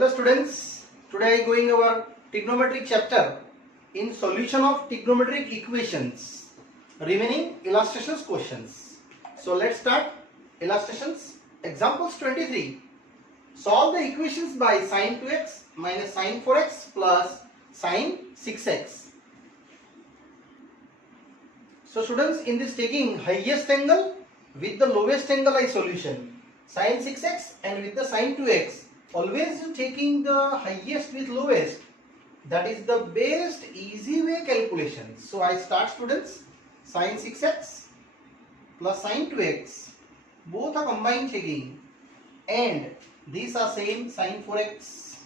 Hello students, today I going over trigonometric chapter in solution of trigonometric equations, remaining illustrations questions. So let's start illustrations. Examples 23. Solve the equations by sin 2x minus sin 4x plus sin 6x. So students, in this taking highest angle with the lowest angle I solution, sin 6x and with the sin 2x, always taking the highest with lowest, that is the best easy way calculation. So I start students, sin 6x plus sin 2x, both are combined taking, and these are same sin 4x,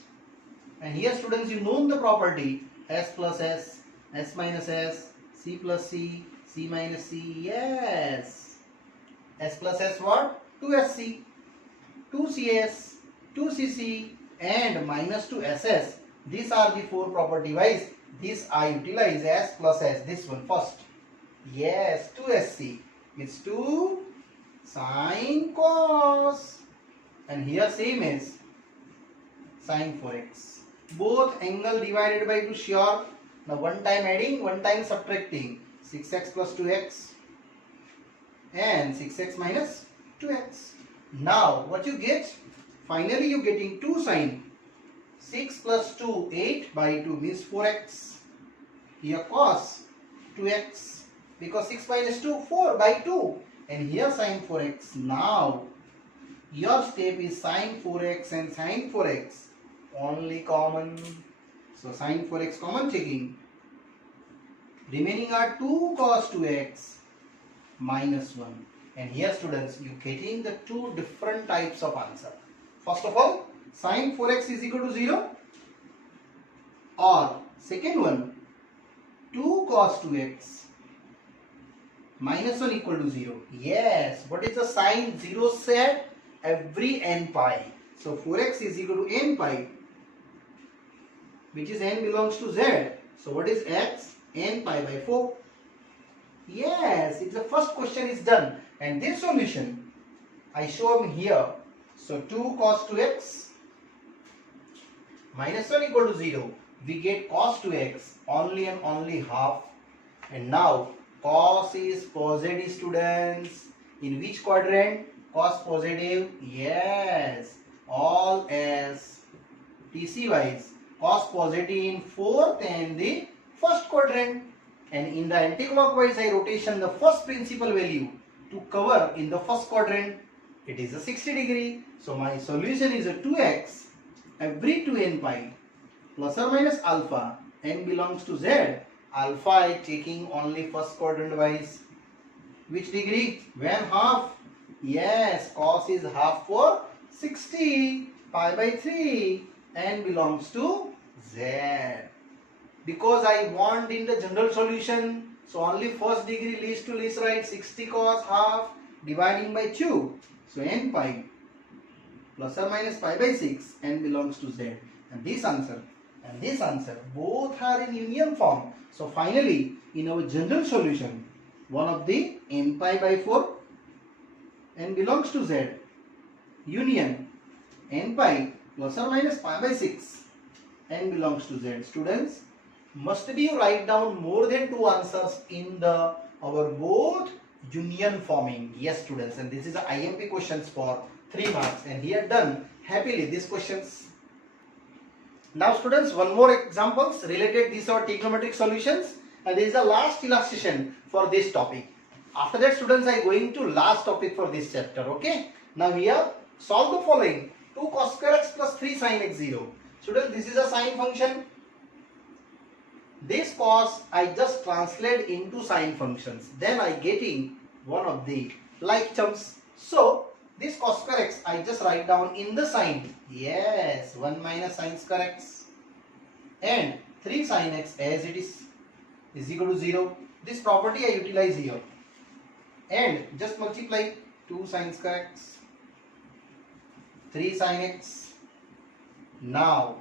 and here students you know the property s plus s, s minus s, c plus c, c minus c. Yes, s plus s what? 2sc, 2cs, 2cc and minus 2ss. These are the four property wise. This I utilize s plus s. This one first. Yes, 2sc. It's 2 sin cos. And here same is sin 4x. Both angle divided by 2 sure. Now one time adding, one time subtracting. 6x plus 2x and 6x minus 2x. Now what you get? Finally you getting 2 sin 6 plus 2, 8 by 2 means 4x. Here cos 2x, because 6 minus 2, 4 by 2, and here sin 4x. Now your step is sin 4x and sin 4x only common. So sin 4x common taking. Remaining are 2 cos 2x minus 1. And here students, you getting the two different types of answer. First of all, sin 4x is equal to 0, or second one, 2 cos 2x minus 1 equal to 0. Yes, what is the sign 0 said? Every n pi. So 4x is equal to n pi, which is n belongs to z. So what is x? N pi by 4. Yes, it's the first question is done. And this solution I show them here. So 2 cos 2x minus 1 equal to 0. We get cos 2x only and only half. And now cos is positive students. In which quadrant? Cos positive. Yes. All as TC wise. Cos positive in fourth and the first quadrant. And in the anti-clockwise I rotation the first principal value to cover in the first quadrant. It is a 60 degree. So my solution is a 2x every 2n pi plus or minus alpha. N belongs to z. Alpha I taking only first quadrant wise. Which degree? When half? Yes, cos is half for 60. Pi by 3. N belongs to z. Because I want in the general solution, so only first degree least to least right, 60 cos half dividing by 2. So n pi plus or minus pi by 6, n belongs to z. And this answer both are in union form. So finally in our general solution, one of the n pi by 4, n belongs to z, union n pi plus or minus pi by 6, n belongs to z. Students, must be you write down more than 2 answers in the our both union forming. Yes students, and this is the IMP questions for 3 marks, and here done happily these questions. Now students, one more examples related these are trigonometric solutions, and this is the last illustration for this topic. After that students, I going to last topic for this chapter. Okay, now here solve the following. 2 cos square x plus 3 sin x 0. Students, this is a sine function. This cos I just translate into sine functions. Then I getting one of the like terms. So this cos square x I just write down in the sine. Yes, 1 minus sin square x and 3 sin x as it is equal to 0. This property I utilize here. And just multiply 2 sin square x, 3 sin x. Now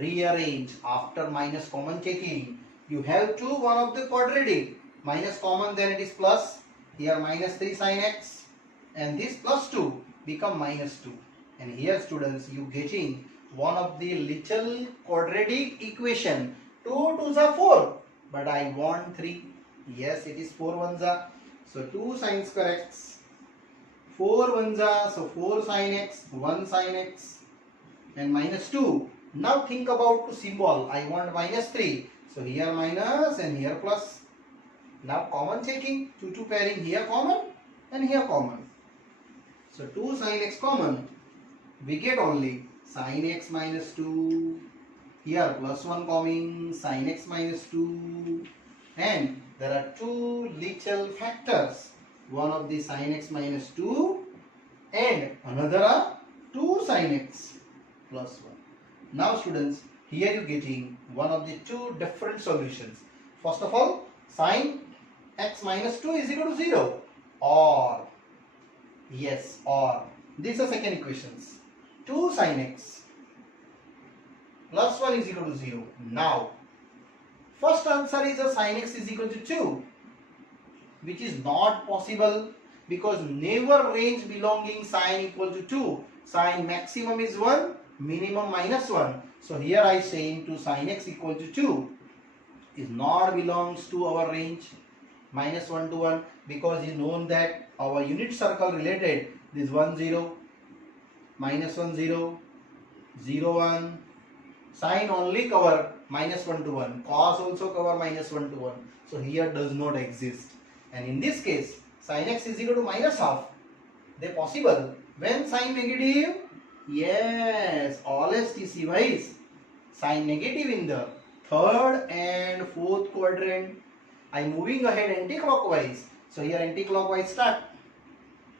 rearrange after minus common taking. You have to one of the quadratic minus common, then it is plus. Here minus 3 sin x and this plus 2 become minus 2. And here students, you getting one of the little quadratic equation. 2 2s are 4, but I want 3. Yes, it is 4 1s are. So 2 sin square x, 4 1s are, so 4 sin x, 1 sin x, and minus 2. Now think about the symbol. I want minus 3. So here minus and here plus. Now common taking, 2 pairing, here common and here common. So 2 sin x common, we get only sin x minus 2, here plus 1 coming, sin x minus 2, and there are 2 little factors, one of the sin x minus 2 and another are 2 sin x plus 1. Now students, here you getting one of the 2 different solutions. First of all, sin x minus 2 is equal to 0, or yes, or these are second equations. 2 sin x plus 1 is equal to 0. Now, first answer is a sin x is equal to 2, which is not possible because never range belonging sin equal to 2. Sin maximum is 1, minimum minus 1. So here I say into sin x equal to 2 is not belongs to our range minus 1 to 1, because you know that our unit circle related this 1 0, minus 1 0, 0 1, sin only cover minus 1 to 1, cos also cover minus 1 to 1. So here does not exist. And in this case, sin x is equal to minus half. They possible when sin negative? Yes, always TC wise. Sin negative in the third and fourth quadrant. I'm moving ahead anti-clockwise. So here anti-clockwise start.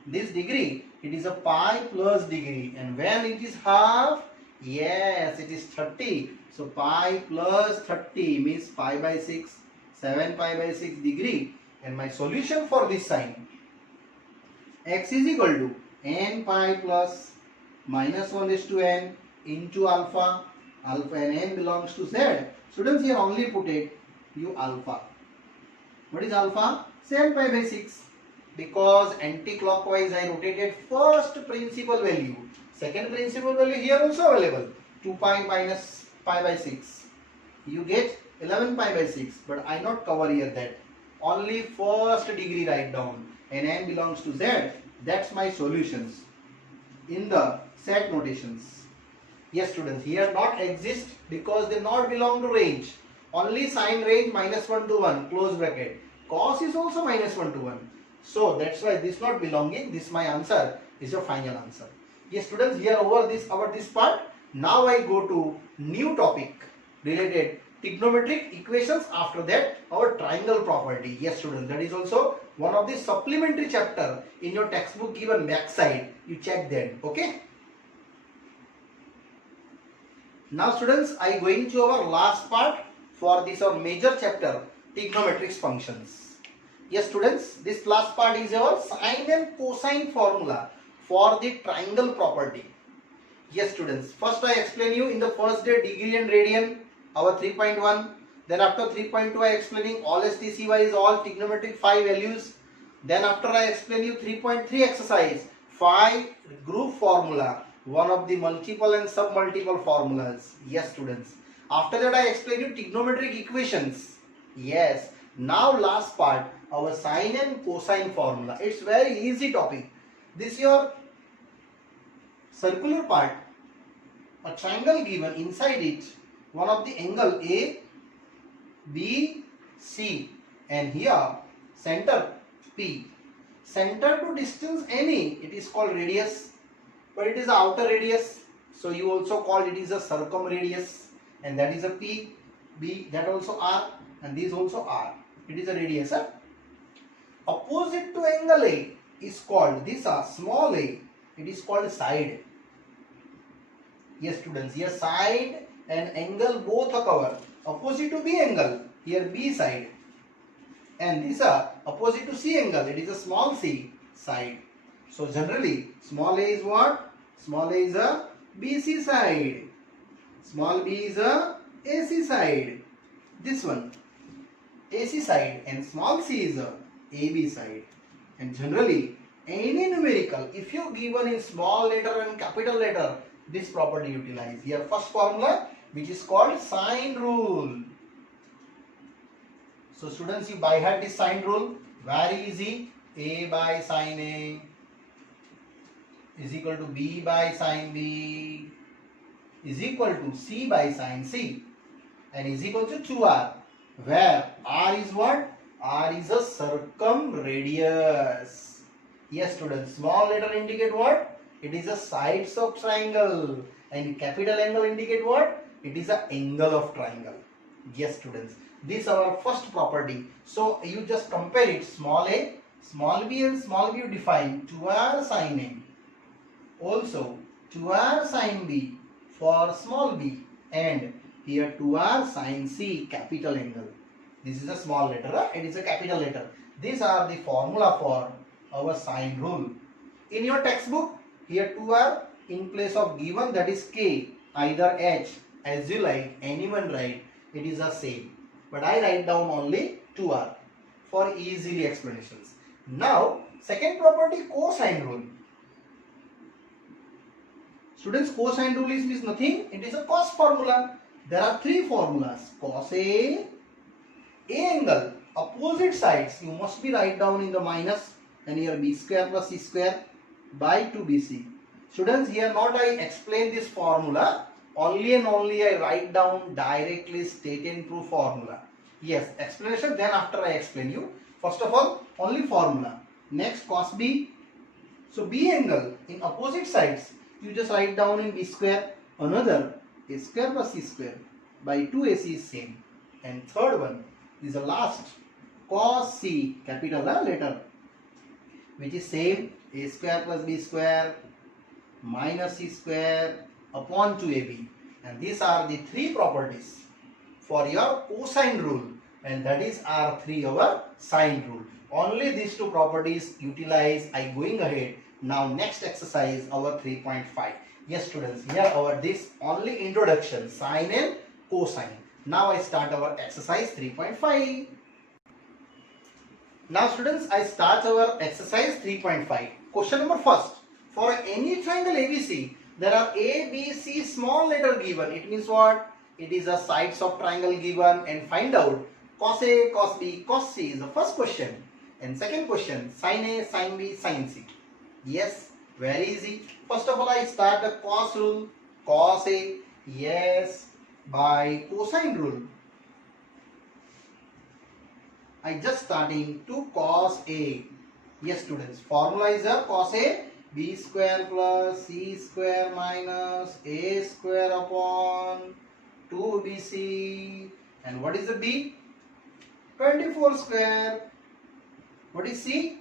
This degree, it is a pi plus degree. And when it is half, yes, it is 30. So pi plus 30 means pi by 6, 7 pi by 6 degree. And my solution for this sign, x is equal to n pi plus minus 1 is to n into alpha. Alpha and n belongs to z. Students, here only put it, you alpha. What is alpha? 7 pi by 6. Because anti-clockwise I rotated first principal value. Second principal value here also available. 2 pi minus pi by 6. You get 11 pi by 6. But I not cover here that. Only first degree write down. And n belongs to z. That's my solutions in the set notations. Yes students, here not exist because they not belong to range. Only sine range minus 1 to 1, close bracket. Cos is also minus 1 to 1. So that's why this not belonging. This my answer is your final answer. Yes students, here over this part. Now I go to new topic related trigonometric equations. After that our triangle property. Yes students, that is also one of the supplementary chapter in your textbook given back side. You check that. Okay. Now students, I going to our last part for this our major chapter, trigonometric functions. Yes students, this last part is our sine and cosine formula for the triangle property. Yes students, first I explain you in the first day degree and radian, our 3.1. Then after 3.2 I explaining all STCY is all trigonometric phi values. Then after I explain you 3.3 exercise, phi group formula, one of the multiple and sub-multiple formulas. Yes students. After that I explain you trigonometric equations. Yes. Now last part, our sine and cosine formula. It's very easy topic. This your circular part, a triangle given, inside it one of the angle A, B, C, and here center P. Center to distance any, it is called radius, but it is the outer radius, so you also call it is a circumradius, and that is a P, B, that also R, and these also R. It is a radius. Opposite to angle A is called, this small a, it is called side. Yes students, here side and angle both are covered. Opposite to B angle, here B side. And this opposite to C angle, it is a small c, side. So generally, small a is what? Small a is a BC side. Small b is a AC side. This one, AC side, and small c is a AB side. And generally, any numerical, if you given in small letter and capital letter, this property utilize. Here first formula, which is called sine rule. So students, you by heart this sine rule, very easy. A by sine A is equal to B by sine B is equal to C by sine C and is equal to 2R, where R is what? R is a circumradius. Yes students, small letter indicate what? It is a sides of triangle, and capital angle indicate what? It is a angle of triangle. Yes students, this is our first property. So you just compare it, small a, small b and small b you define 2R sine A. Also 2R sine B for small b, and here 2R sine C, capital angle. This is a small letter, it is a capital letter. These are the formula for our sine rule. In your textbook, here 2R in place of given, that is K, either H, as you like, anyone write, it is the same. But I write down only 2R for easily explanations. Now, second property, cosine rule. Students, cosine rule is nothing, it is a cos formula. There are three formulas, cos A angle, opposite sides, you must be write down in the minus, and here B square plus C square by 2BC. Students, here not I explain this formula, only and only I write down directly state and prove formula. Yes, explanation then after I explain you. First of all, only formula. Next, cos B. So B angle in opposite sides, you just write down in B square. Another, A square plus C square by 2AC is same. And third one is the last, cos C, capital letter, which is same, A square plus B square minus C square upon 2AB. And these are the three properties for your cosine rule, and that is R3, our sine rule. Only these two properties utilize. I going ahead. Now next exercise, our 3.5. Yes students, here our this only introduction, sine and cosine. Now I start our exercise 3.5. Now students, I start our exercise 3.5. Question number first. For any triangle ABC, there are A, B, C small letter given. It means what? It is a sides of triangle given, and find out cos A, cos B, cos C is the first question. And second question, sin A, sin B, sin C. Yes, very easy. First of all, I start the cos rule. Cos A, yes, by cosine rule. I just starting to cos A. Yes students, formula is a cos A, B square plus C square minus A square upon 2BC. And what is the B? 24 square. What is C?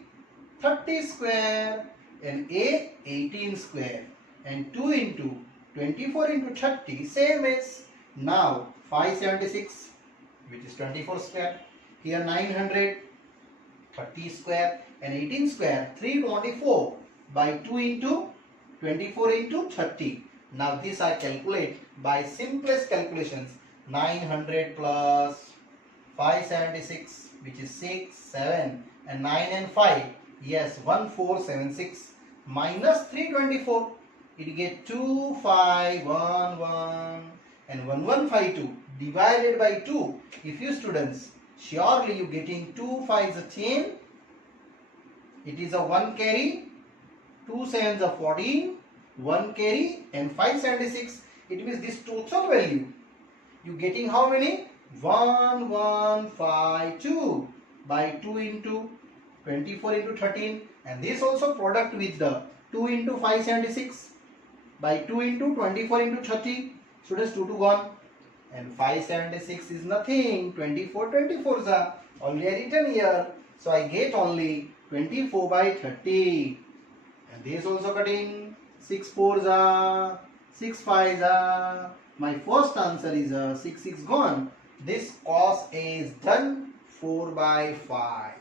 30 square. And A, 18 square. And 2 into 24 into 30, same as. Now 576, which is 24 square. Here 900, 30 square, and 18 square, 324 by 2 into 24 into 30. Now these I calculate by simplest calculations. 900 plus 576, which is 6, 7, and 9 and 5. Yes, 1476 minus 324. It get 2511 and 1152 divided by 2. If you students, surely you getting 2 5s are 10. It is a 1 carry, 2 7s are 14, 1 carry, and 576. It means this total value you getting how many? 1152 by 2 into 24 into 13, and this also product with the 2 into 576 by 2 into 24 into 30. Students, 2 to 1, and 576 is nothing. 24s are already written here, so I get only 24 by 30. And this also cutting. 6 4s are, 6 5s are. My first answer is 6 gone. This cos A is done. 4 by 5.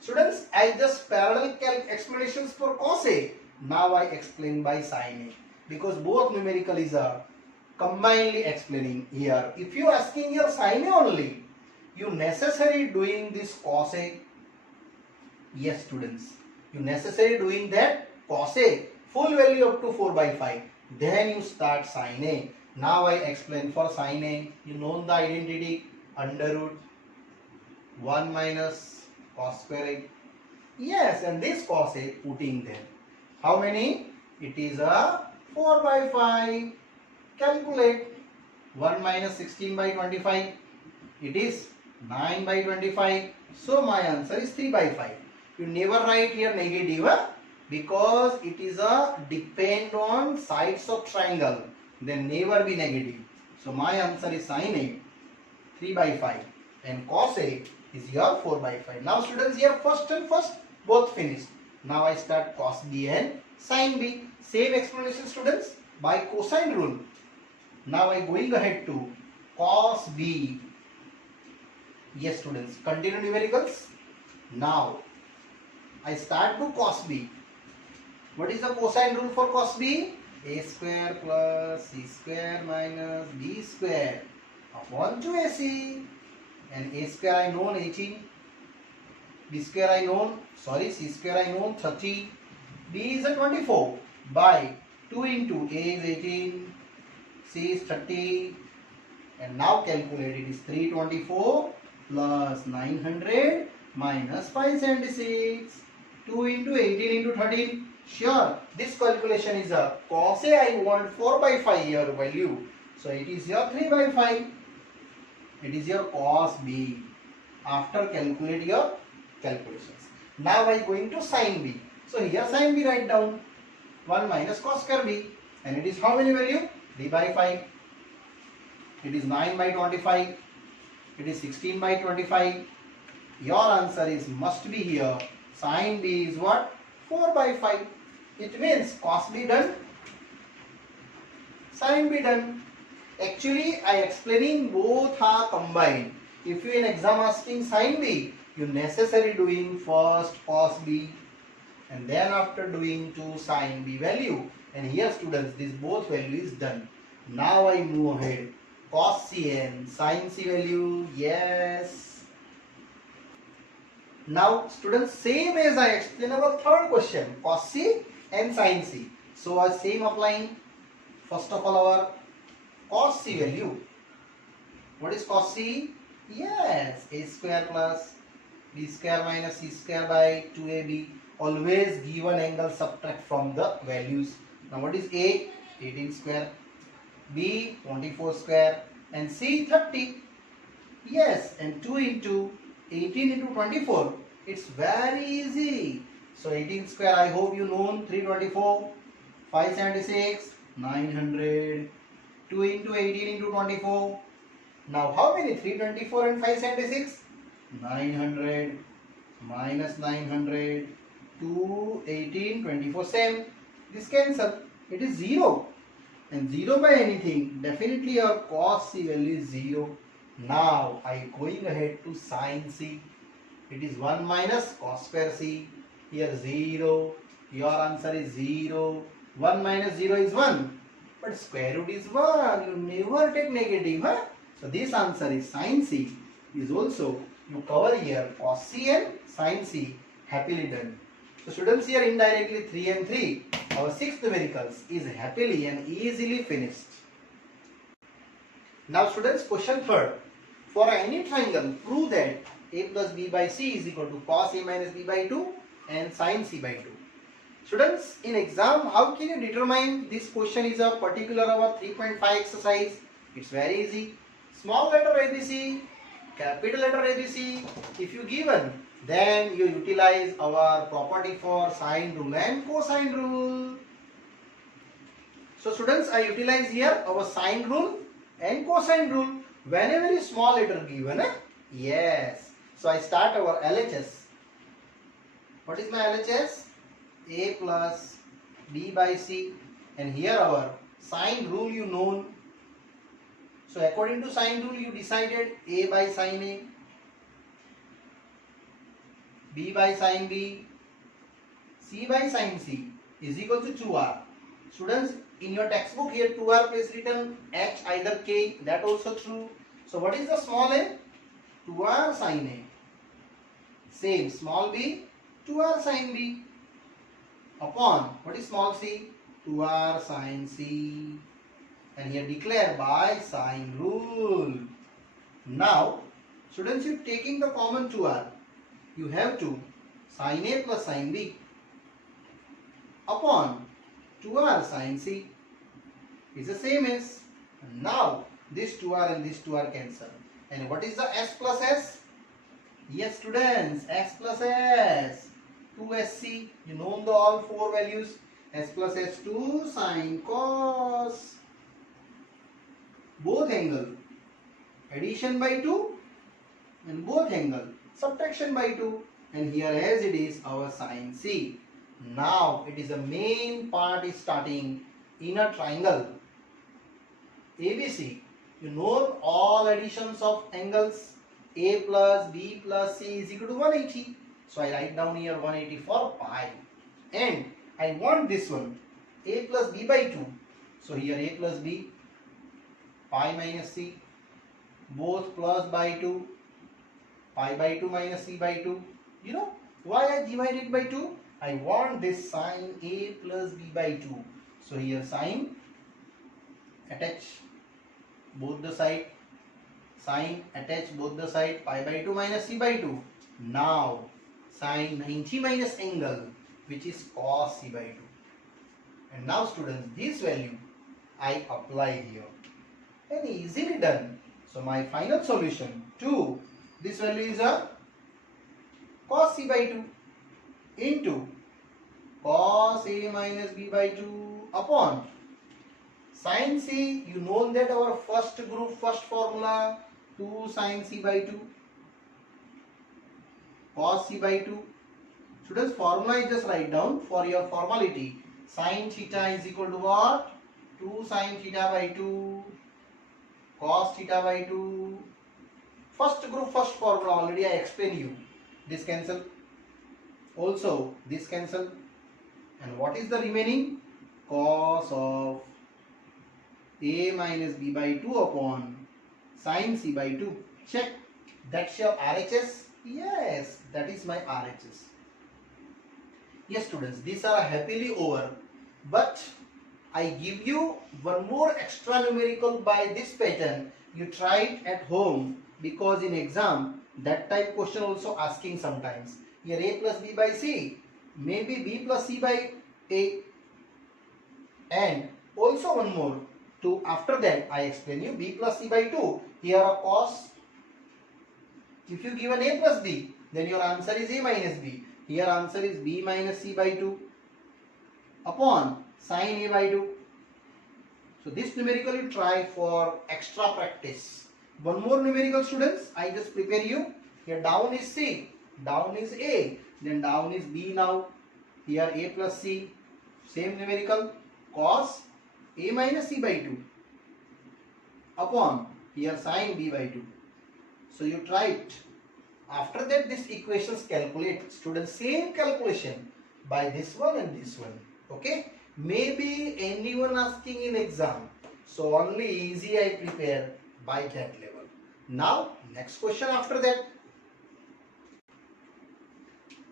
Students, I just parallel explanations for cos A. Now I explain by sin A, because both numerical is combinedly explaining here. If you asking here sin A only, you necessary doing this cos A. Yes students, you necessary doing that cos A, full value up to 4 by 5. Then you start sin A. Now I explain for sin A. You know the identity, under root 1 minus cos square A. Yes, and this cos A putting there. How many? It is a 4 by 5. Calculate. 1 minus 16 by 25. It is 9 by 25. So my answer is 3 by 5. You never write here negative because it is a depend on sides of triangle. Then never be negative. So my answer is sin A 3 by 5 and cos A is your 4 by 5. Now students, here first and first both finished. Now I start cos B and sin B. Same explanation students by cosine rule. Now I going ahead to cos B. Yes students, continue numericals. Now I start to cos B. What is the cosine rule for cos B? A square plus C square minus B square upon 2AC. And A square I known 18. B square I known, C square I known 30. B is a 24 by 2 into A is 18. C is 30. And now calculate, it is 324 plus 900 minus 576. 2 into 18 into 13. Sure, this calculation is a cos A. I want 4 by 5 here value. So it is your 3 by 5. It is your cos B. After calculate your calculations. Now I going to sin B. So here sin B write down 1 minus cos square B. And it is how many value? 3 by 5. It is 9 by 25. It is 16 by 25. Your answer is must be here. Sin B is what? 4 by 5. It means cos B done, sin B done. Actually, I explaining both are combined. If you in exam asking sin B, you necessary doing first cos B and then after doing to sin B value. And here students, this both value is done. Now I move ahead. Cos C and sin C value. Yes. Now students, same as I explained our third question, cos C and sin C. So same applying. First of all, our cos C value. What is cos C? Yes, A square plus B square minus C square by 2AB. Always given angle subtract from the values. Now what is A? 18 square. B 24 square. And C 30. Yes, and 2 into 18 into 24. It's very easy. So 18 square, I hope you know, 324. 576, 900. 2 into 18 into 24. Now how many? 324 and 576? 900 minus 900. 2, 18, 24. Same. This cancel. It is 0. And 0 by anything. Definitely your cos C value is 0. Now I going ahead to sin C. It is 1 minus cos square C. Here 0. Your answer is 0. 1 minus 0 is 1. But square root is 1. You never take negative. Huh? So this answer is sin C. Is also you cover here cos C and sin C. Happily done. So students, here indirectly 3 and 3. Our sixth numericals is happily and easily finished. Now students, question third. For any triangle, prove that A plus B by C is equal to cos A minus B by 2 and sin C by 2. Students, in exam, how can you determine this question is a particular our 3.5 exercise? It's very easy. Small letter ABC, capital letter ABC. If you given, then you utilize our property for sine rule and cosine rule. So students, I utilize here our sine rule and cosine rule. Whenever is small letter given, yes. So I start our LHS. What is my LHS? A plus B by C. And here our sine rule you know. So according to sine rule you decided A by sine A, B by sine B, C by sine C is equal to 2R. Students, in your textbook here 2R place written H either K, that also true. So what is the small a? 2R sine A. Same small b, 2R sine B. upon, what is small c? 2r sine c. And here declare by sine rule. Now, students, you taking the common 2r, you have to sine a plus sine b upon 2r sine c is the same as. Now, this 2r and this 2r cancel. And what is the s plus s? Yes, students, s plus s. 2sc, you know the all four values. S plus s 2 sine cos. Both angle addition by 2 and both angle subtraction by 2. And here as it is our sine c. Now it is the main part is starting in a triangle ABC. You know all additions of angles. A plus B plus C is equal to 180. So I write down here 180 for pi. And I want this one, A plus B by 2. So here A plus B, pi minus C, both plus by 2, pi by 2 minus C by 2. You know why I divided by 2? I want this sine A plus B by 2. So here sine, attach both the side, sine attach both the side, pi by 2 minus C by 2. Now sine 90 minus angle, which is cos C by 2. And now students, this value I apply here. And easily done. So my final solution to this value is a cos C by 2 into cos A minus B by 2 upon sin C. You know that our first group, first formula, 2 sin C by 2 cos C by 2. Students, formula is just write down for your formality. Sin theta is equal to what? 2 sin theta by 2 cos theta by 2. First group, first formula already I explained you. This cancel. Also this cancel. And what is the remaining? Cos of A minus B by 2 upon sin C by 2. Check. That's your RHS? Yes, that is my RHS. Yes, students, these are happily over. But I give you one more extra numerical by this pattern. You try it at home, because in exam that type question also asking sometimes. Here A plus B by C, maybe B plus C by A. And also one more. To after that I explain you B plus C by 2. Here a cos. If you give an A plus B, then your answer is A minus B. Here answer is B minus C by 2 upon sin A by 2. So this numerical you try for extra practice. One more numerical, students, I just prepare you. Here down is C, down is A, then down is B now. Here A plus C, same numerical, cos A minus C by 2 upon here sin B by 2. So you try it. After that this equations calculate, students, same calculation by this one and this one. Okay, maybe anyone asking in exam, so only easy I prepare by that level. Now next question after that.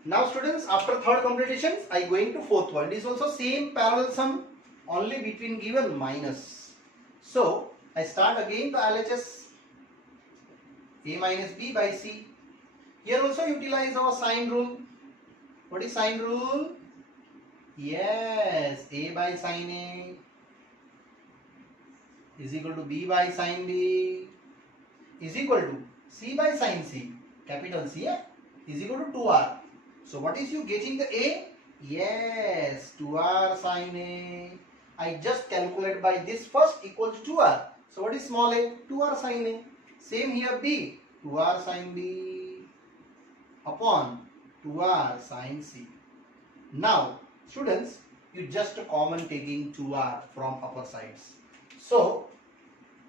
Now students, after third completions I going to fourth one. It is also same parallel sum, only between given minus. So I start again the LHS. A minus B by C. Here also utilize our sine rule. What is sine rule? Yes, A by sine A is equal to B by sine B is equal to C by sine C, capital C, is equal to 2R. So what is you getting the A? Yes, 2R sine A. I just calculate by this first equal to 2R. So what is small a? 2R sine A. Same here B, 2R sine B upon 2R sine C. Now students, you just common taking 2R from upper sides. So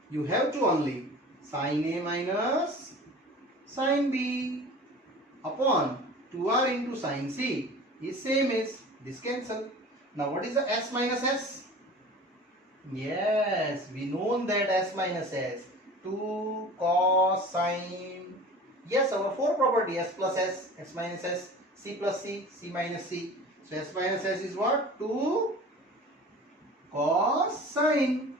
you have to only sine A minus sine B upon 2R into sine C is same as this cancel. Now what is the S minus S? Yes, we know that S minus S. 2 cos sine. Yes, our four property S plus S, S minus S, C plus C, C minus C. So s minus s is what? 2 cos sine.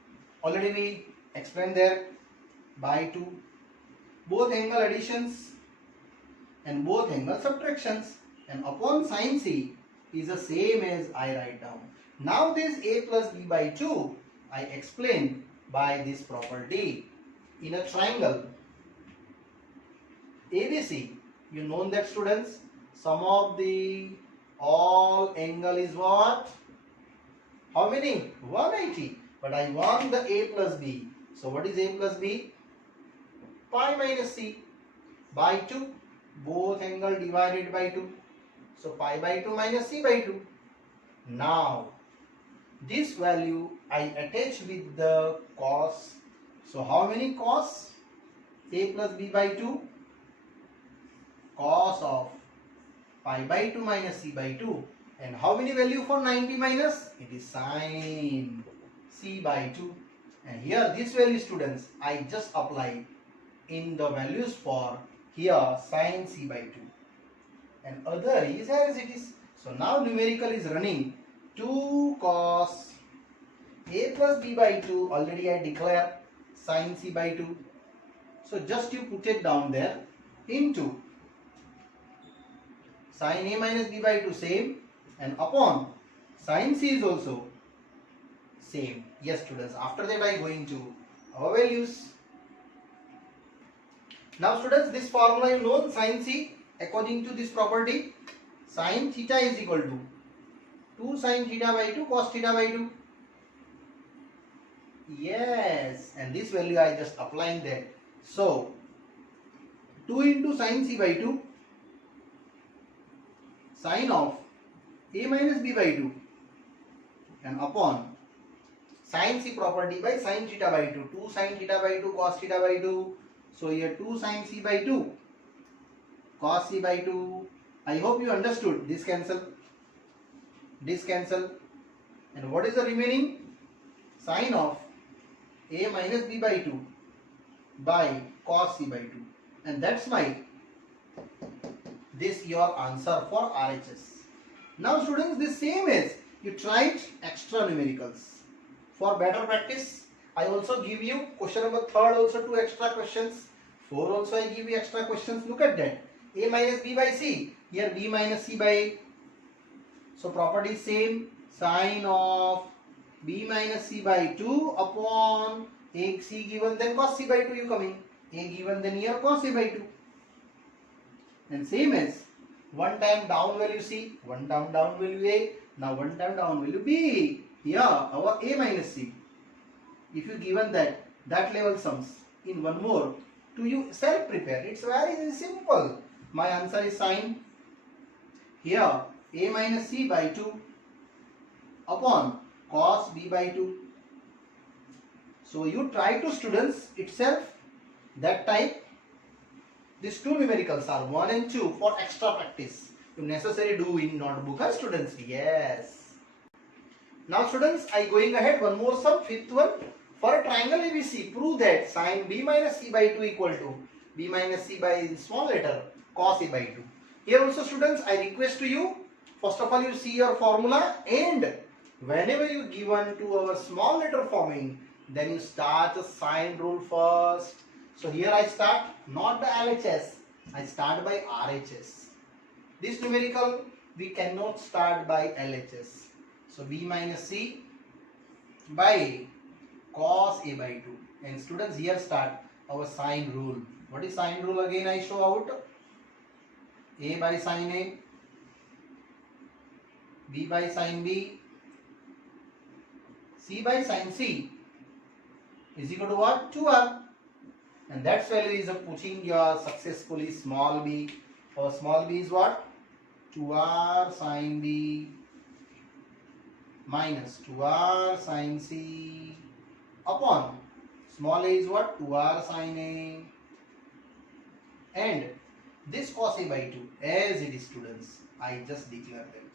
Already we explained there by 2. Both angle additions and both angle subtractions, and upon sin c is the same as I write down. Now this a plus b by 2 I explain by this property. In a triangle ABC, you know that students, sum of the all angle is what? How many? 180. But I want the a plus b. So what is a plus b? Pi minus c by 2. Both angle divided by 2. So pi by 2 minus c by 2. Now this value I attach with the cos. So how many cos? A plus b by 2. Cos of pi by 2 minus c by 2. And how many value for 90 minus? It is sin c by 2. And here this value, students, I just apply in the values for here sin c by 2. And other is as it is. So now numerical is running 2 cos a plus b by 2. Already I declare sin c by 2. So just you put it down there into sin a minus b by 2 same, and upon sin c is also same. Yes students, after that I go into our values. Now students, this formula you know, sin c, according to this property, sin theta is equal to 2 sin theta by 2 cos theta by 2. Yes, and this value I just applying that. So 2 into sin c by 2 sin of a minus b by 2, and upon sin c property by sin theta by 2. 2 sin theta by 2 cos theta by 2. So here 2 sin c by 2 cos c by 2. I hope you understood. This cancel. This cancel. And what is the remaining? Sin of a minus b by 2 by cos c by 2. And that's my this your answer for RHS. Now students, this same is you tried extra numericals. For better practice, I also give you question number 3rd also 2 extra questions. 4 also I give you extra questions. Look at that. A minus b by c. Here b minus c by. So property is same. Sin of b minus c by 2 upon a c given then cos c by 2 you coming. A given then here cos a by 2. And same as one time down value c, one time down value a, now one time down value b. Here our a minus c. If you given that level sums in one more, to you self prepare. It's very simple. My answer is sin. Here a minus c by 2 upon cos b by 2. So you try to students itself that type. These two numericals are 1 and 2 for extra practice. You necessarily do in notebook, huh, students? Yes. Now students, I going ahead one more sum, 5th one. For a triangle ABC, prove that sin b minus c by 2 equal to b minus c by small letter cos a by 2. Here also students, I request to you, first of all you see your formula, and whenever you given to our small letter forming, then you start the sine rule first. So here I start not the LHS, I start by RHS. This numerical we cannot start by LHS. So b minus c by cos a by 2. And students, here start our sine rule. What is sine rule again? I show out. A by sine a, b by sine b, c by sine c is equal to what? 2r. And that value is putting your successfully small b. Or small b is what? 2r sine b minus 2r sine c upon small a is what? 2r sine a, and this cos a by 2 as it is, students, I just declare them.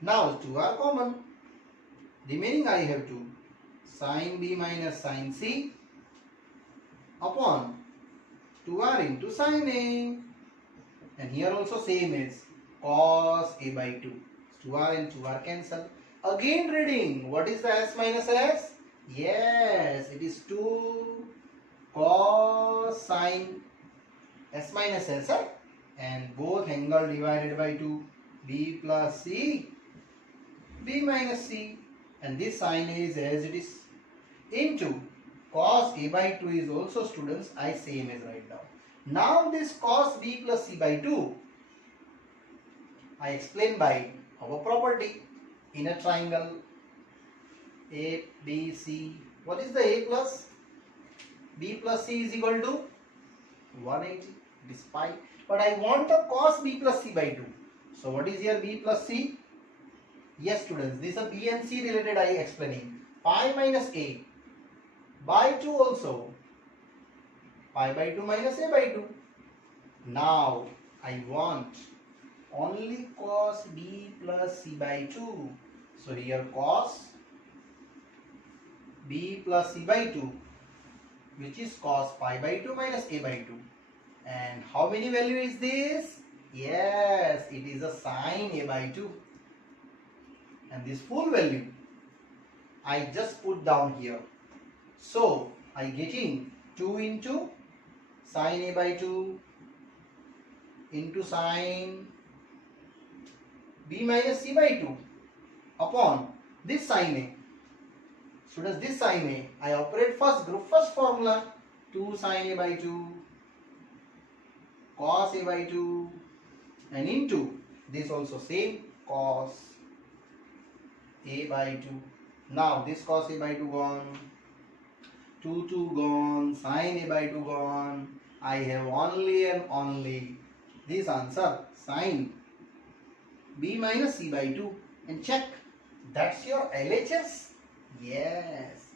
Now 2r common, remaining I have to sine b minus sine c upon 2r into sine a, and here also same is cos a by 2. 2r and 2r cancel. Again reading, what is the s minus s? Yes, it is 2 cos sine s minus s, and both angle divided by 2, b plus c, b minus c, and this sign is as it is, into cos a by 2 is also, students, I same as write down. Now this cos b plus c by 2 I explain by our property in a triangle a b c. What is the a plus b plus c is equal to 180 despite, but I want the cos b plus c by 2. So what is here b plus c? Yes, students, this is a b and c related I explaining. Pi minus a by 2 also, pi by 2 minus a by 2. Now I want only cos b plus c by 2. So here cos b plus c by 2, which is cos pi by 2 minus a by 2. And how many value is this? Yes, it is a sine a by 2. And this full value I just put down here. So I getting 2 into sine a by 2 into sine b minus c by 2 upon this sine a. Students, this sine a, I operate first group, first formula, 2 sine a by 2 cos a by 2 and into this also same cos a by 2. Now this cos a by 2 gone, 2 gone, sine a by 2 gone. I have only and only this answer, sine b minus c by 2, and check, that's your LHS. Yes,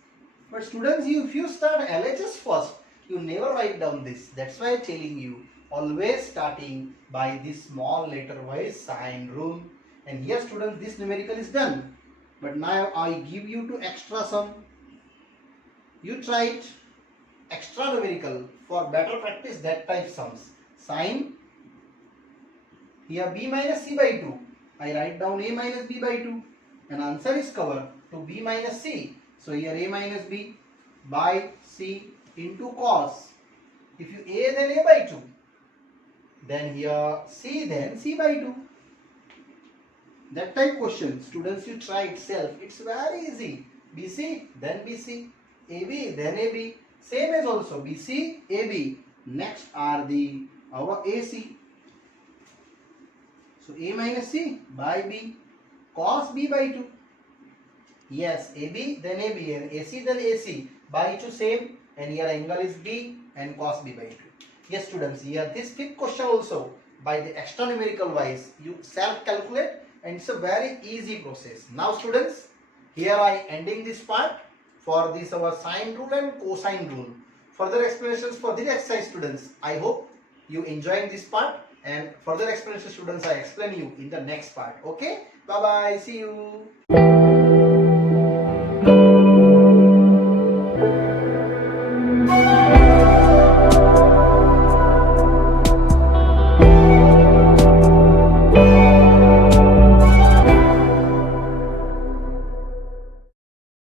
but students, if you start LHS first, you never write down this. That's why I'm telling you, always starting by this small letter wise sine rule. And here, students, this numerical is done, but now I give you to extra sum. You try it extra numerical for better practice, that type sums. Sine, here b minus c by 2, I write down a minus b by 2, and answer is covered to b minus c. So here a minus b by c into cos. If you a then a by 2, then here c then c by 2. That type question, students, you try itself. It's very easy. BC then BC, AB then AB. Same as also BC, AB. Next are our AC. So a minus c by b cos b by 2. Yes, AB then AB and AC then AC by 2 same, and here angle is B and cos B by 2. Yes, students, here this fifth question also by the extra numerical wise you self calculate, and it's a very easy process. Now students, here I ending this part for this our sine rule and cosine rule. Further explanations for this exercise, students, I hope you enjoying this part, and further explanations, students, I explain you in the next part. Okay, bye bye, see you.